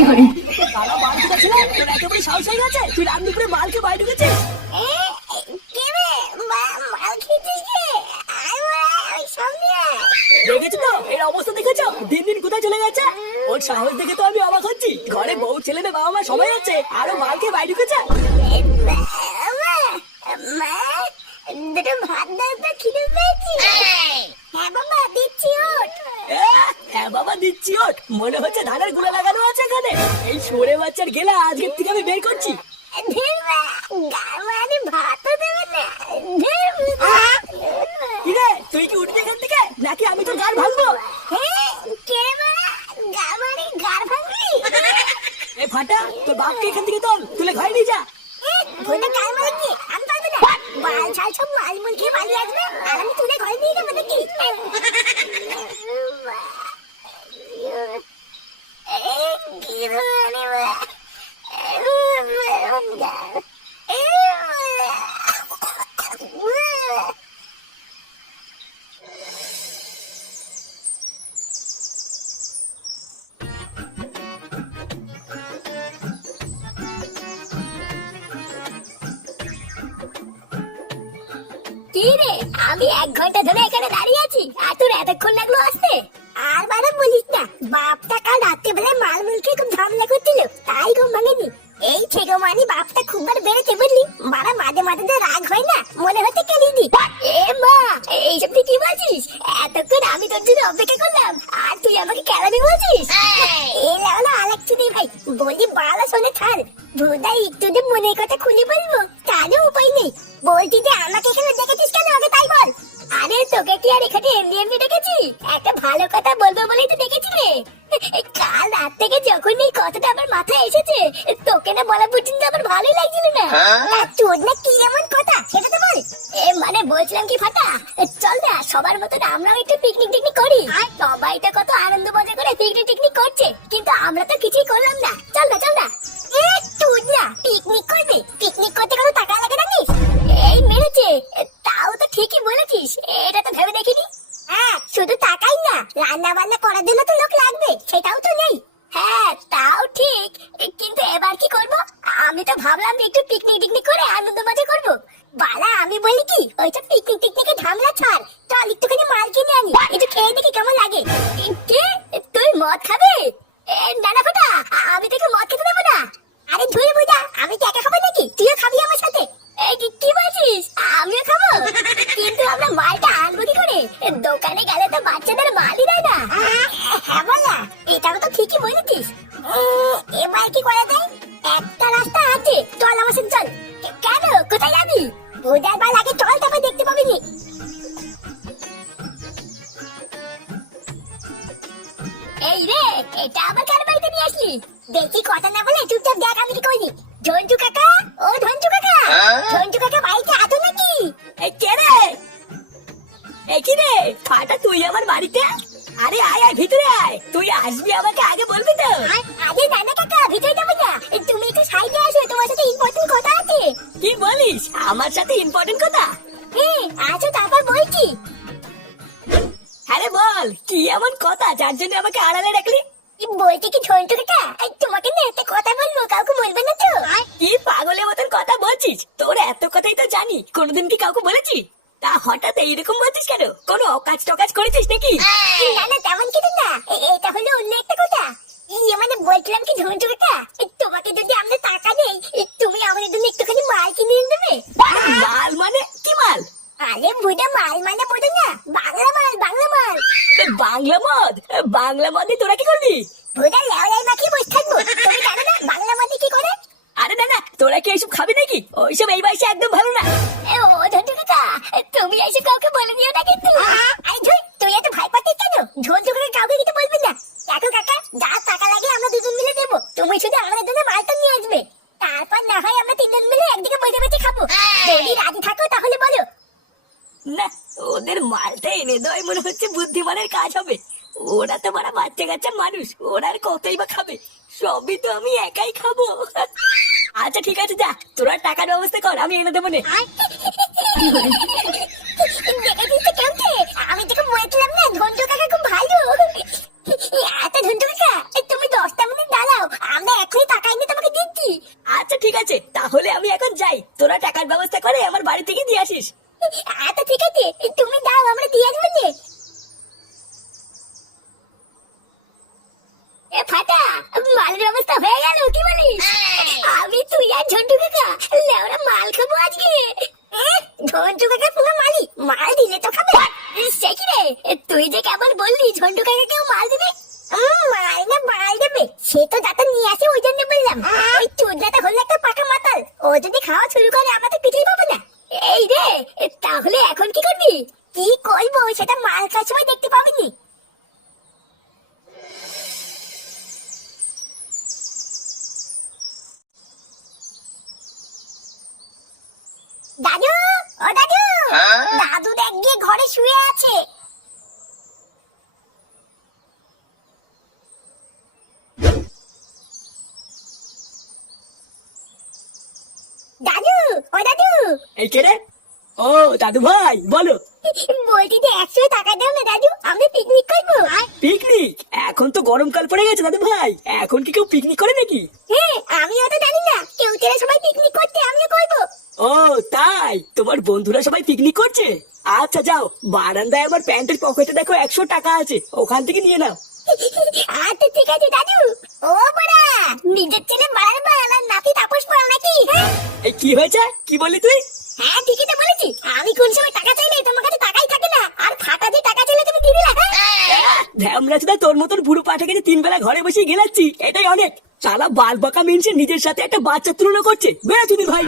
খেতে ছিল তোর একেবারে সাহস হয়ে? গেছে তুই রাত দুপুরে মালকে বাইরে ঢুকেছিস দেখেছ তো? এর অবস্থা দেখেছ? দিন দিন কোথায় চলে গেছে? ওর সাহস দেখে তো আমি অবাক হচ্ছি। ঘরে বউ ছেলে মেয়ে বাবা মা সবাই আছে। আরও মালকে বাইরে ঢুকেছে। দুটো ভাত দাও তো খিদে পেয়েছি হ্যাঁ বাবা দিচ্ছি ওঠ হ্যাঁ বাবা দিচ্ছি ওর মনে হচ্ছে ধানের গুঁড়ো লাগানো আছে। সরে বাচ্চার গেলা আজকের থেকে আমি বের করছি। তুই কি উঠবি এখান থেকে? নাকি আমি তোর গাল ভাঙবো? ফাটা, তোর বাপকে এখান থেকে তোল, তুলে ঘরে নিয়ে যা। মানে কি আমি পারব না বাল ছাল সব মাল মুল খেয়ে পালিয়ে আসবে, আর আমি তুলে ঘরে নিয়ে যাব নাকি? কি রে? আমি এক ঘণ্টা ধরে এখানে দাঁড়িয়ে আছি আর তোর এতক্ষণ লাগল আসতে। আর বারে বলিস না বাপটা কাল রাত্রিবেলায় মাল মুলকে খুব ঝামেলা করছিল তাই ঘুম ভাঙেনি। এই ছেগো মানি বাপটা খুব বার বেড়েছে বুঝলি? মারা মাঝে মাঝে যে রাগ হয় না মনে হচ্ছে কেলি দি এ মা এইসব তুই কি বলছিস? এতক্ষণ আমি তোর জন্য অপেক্ষা করলাম আর তুই আমাকে কেলামি বলছিস? এই লাউলা আলেক ভাই বলি বালা শোনে ছাড়। ভুদা একটু যে মনের কথা খুলে বলব কি এমনি এমনি দেখেছি? একটা ভালো কথা বলব বলেই তো দেখেছি রে। কাল রাত থেকে যখন এই কথাটা আমার মাথায় এসেছে তোকে না বলা পর্যন্ত আমার ভালোই লাগছিল না। তোর না কি এমন কথা? সেটা তো বল। এ মানে বলছিলাম কি ফাটা? চল না সবার মতন আমরাও একটু পিকনিক টিকনিক করি। সবাই তো কত আনন্দ মজা করে পিকনিক টিকনিক করছে। কিন্তু আমরা তো কিছুই করলাম না। আমি তো ভাবলাম যে একটু পিকনিক টিকনিক করে আনন্দ মজা করব। বালা, আমি বলি কি ওইটা পিকনিক টিকনিকে ঝামেলা ছাড়। চল একটুখানি মাল কিনে আনি, একটু খেয়ে দেখি কেমন লাগে। কে? তুই মদ খাবে? না না ফোটা, আমি তোকে মদ খেতে দেবো না। আরে ধুয়ে বুঝা আমি কি একা খাব নাকি? তুইও খাবি আমার সাথে। এই কি বলছিস? আমিও খাব। কিন্তু আমরা মালটা আনব কি করে? দোকানে গেলে তো বাচ্চাদের মালই দেয় না। এই রে এটা আবার কার বাড়িতে নিয়ে আসলি? দেখি কথা না বলে চুপচাপ দেখ আমি কি করি ঝন্টু কাকা? ও ঝন্টু কাকা? ঝন্টু কাকা বাড়িতে আছো নাকি? এ কে রে? এ কি রে? ফাটা তুই আমার বাড়িতে? আরে আয় আয় ভিতরে আয়। তুই আসবি আমাকে আগে বলবি তো। আরে নানা কাকা ভিতরে যাব না। তুমি একটু সাইডে আসো তোমার সাথে ইম্পর্টেন্ট কথা আছে। কি বলিস? আমার সাথে ইম্পর্টেন্ট কথা? হ্যাঁ আছো তারপর বলছি। আরে বল কি এমন কথা? যার জন্য আমাকে আড়ালে রাখলি? কি ঝন্টু কাকা তোমাকে না একটা কথা বলব কাউকে বলবে না তো। কি পাগলের মতন কথা বলছিস? তোর এত কথাই তো জানি কোনোদিন কি কাউকে বলেছি? তা হঠাৎ এইরকম বলছিস কেন? কোনো অকাজ টকাজ করেছিস নাকি? না না তেমন কিছু না। এটা হলো অন্য একটা কথা। ইয়ে মানে বলছিলাম কি ঝন্টু কাকা তোমাকে যদি আমরা টাকা দেই তুমি আমাদের জন্য একটুখানি মাল কিনে এনে দেবে মাল মানে কি মাল আরে বুড়া মাল মানে বোঝো না বাংলা মাল বাংলা মাল এ, বাংলা মদ এ, বাংলা মদে তোরা কি করবি? বুড়া লেওলাই মাখি বসে থাকব। তুমি জানো না বাংলা মাল কি করে? আরে না না তোরা কি এইসব খাবি নাকি? ওইসব এই বয়সে একদম ভালো না। ও ঝন্টু কাকা তুমি এসে কাউকে বলে দিও না কিন্তু। আরে ঝুই তুই এত ভয় পাচ্ছিস কেন? ঝন্টু কাকা কাউকে কিছু বলবি না। দেখো কাকা যা টাকা লাগে আমরা দুজন মিলে দেবো। তুমি শুধু আমাদের জন্য মালটা নিয়ে আসবে। তারপর না হয় আমরা তিনজন মিলে একদিকে বসে বসে খাব। যদি রাজি থাকো তাহলে বলো। না ওদের মালটা এনে দেওয়াই মনে হচ্ছে বুদ্ধিমানের কাজ হবে। ওরা তো মারা বাচ্চা কাচ্চা মানুষ। ওরা আর কতই বা খাবে? সবই তো আমি একাই খাব। আচ্ছা ঠিক আছে, যা। তোরা টাকার ব্যবস্থা কর, আমি এনে দেবো নে। আমি তোকে বলেছিলাম না ধন্য কাকা খুব ভালো এত ঝন্টু কাকা তুমি দশটা মিনিট দাঁড়াও তোরা টাকার ব্যবস্থা করে আমার বাড়ি থেকে দিয়ে আসিস আচ্ছা ঠিক আছে তুমি দাও আমরা দিয়ে আসব নে। এ ফাটা মালের ব্যবস্থা হয়ে গেল কি বলিস আমি তুই আর ঝন্টু কাকা লেওরা মাল খাব আজকে। ঝন্টু কাকা পুরো মালি মাল দিলে তো খাবে। সে কি রে? তুই যে কেমন বললি ঝন্টু কাকা কেউ মাল দেবে? মাল না মাল দেবে। সে তো যাতে নিয়ে আসে ওই জন্য বললাম। ওই চুদলাটা হলো একটা পাকা মাতাল। ও যদি খাওয়া শুরু করে আমরা তো কিছুই পাবো না। এই রে তাহলে এখন কি করবি? কি করব? সেটা মাল খাওয়ার সময় দেখতে পাবিনি। দাদু ও দাদু দাদু দেখ গিয়ে ঘরে শুয়ে আছে। দাদু ও দাদু। এই কে রে? ও দাদু ভাই বলো। বলছি যে একশো টাকা দাও না দাদু আমরা পিকনিক করব। পিকনিক এখন তো গরমকাল পড়ে গেছে দাদু ভাই। এখন কি কেউ পিকনিক করে নাকি? হ্যাঁ আমি অত জানি না কেউ তেরা সবাই পিকনিক করতে আমিও করব ও তোমার বন্ধুরা সবাই পিকনিক করছে? আচ্ছা যাও। বারান্দায় আমার প্যান্টের পকেটে দেখো একশো টাকা আছে। ওখান থেকে নিয়ে নাও। আচ্ছা ঠিক আছে দাদু। ও বড়া নিজের ছেলে বাড়ার বাল আর নাতি তাপস পাল নাকি? হ্যাঁ? এই কি হয়েছে? কি বললি তুই? হ্যাঁ ঠিকই তো বলেছি। আমি কোন সময় টাকা চাইলে তোমার কাছে টাকাই থাকে না। আর ফাটা দিয়ে টাকা চাইলে তুমি দিয়ে দিলা হ্যাঁ? ধ্যামরা চুদা তোর মতন বুড়ো পাঠাকে যে তিন বেলা ঘরে বসে গেলাচ্ছি এটাই অনেক। সালা বাল বাকা মিনছে নিজের সাথে একটা বাচ্চা তুলনা করছে। বেড়া তুই ভাই।